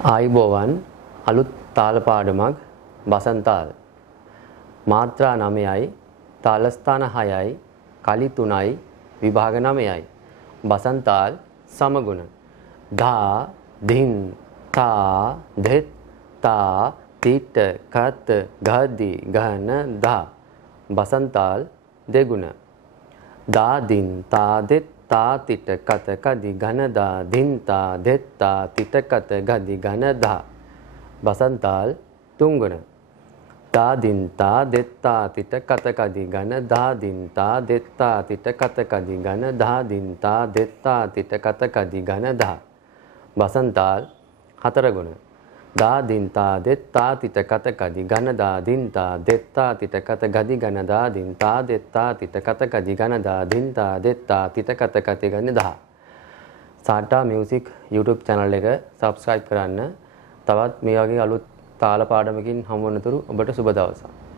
ආයිබෝවන් අලුත් තාල පාඩමක් බසන්තාල් මාත්‍රා 9යි තාල ස්ථාන 6යි කලි 3යි විභාග 9යි බසන්තාල් සමගුණ ධා දින් තා දෙත් තා තිට කත ගදි ගහන දා බසන්තාල් දෙගුණ දා දින් තා දෙත් තා තිට කත කදි ඝන දා දින් තා දෙත් තා තිට කත ගදි ඝන දා බසන්තාල් තුන්ගුණ තා දින් තා දෙත් තා තිට කත කදි ඝන දා දින් තා දෙත් තා තිට කත කදි ඝන දා දින් තා දෙත් තා තිට කත කදි ඝන දා බසන්තාල් හතරගුණ දා දින් තා දෙත් තා තිට කත කදි ඝන දා දින් තා දෙත් තා තිට කත ගදි ඝන දා දින් තා දෙත් තා තිට කත කදි ඝන දා දින් තා දෙත් තා තිට කත කති ඝන දා සාටා මියුසික් YouTube channel එක subscribe කරන්න. තවත් මේ වගේ අලුත් තාල පාඩමකින් හමු වනතුරු ඔබට සුබ දවසක්.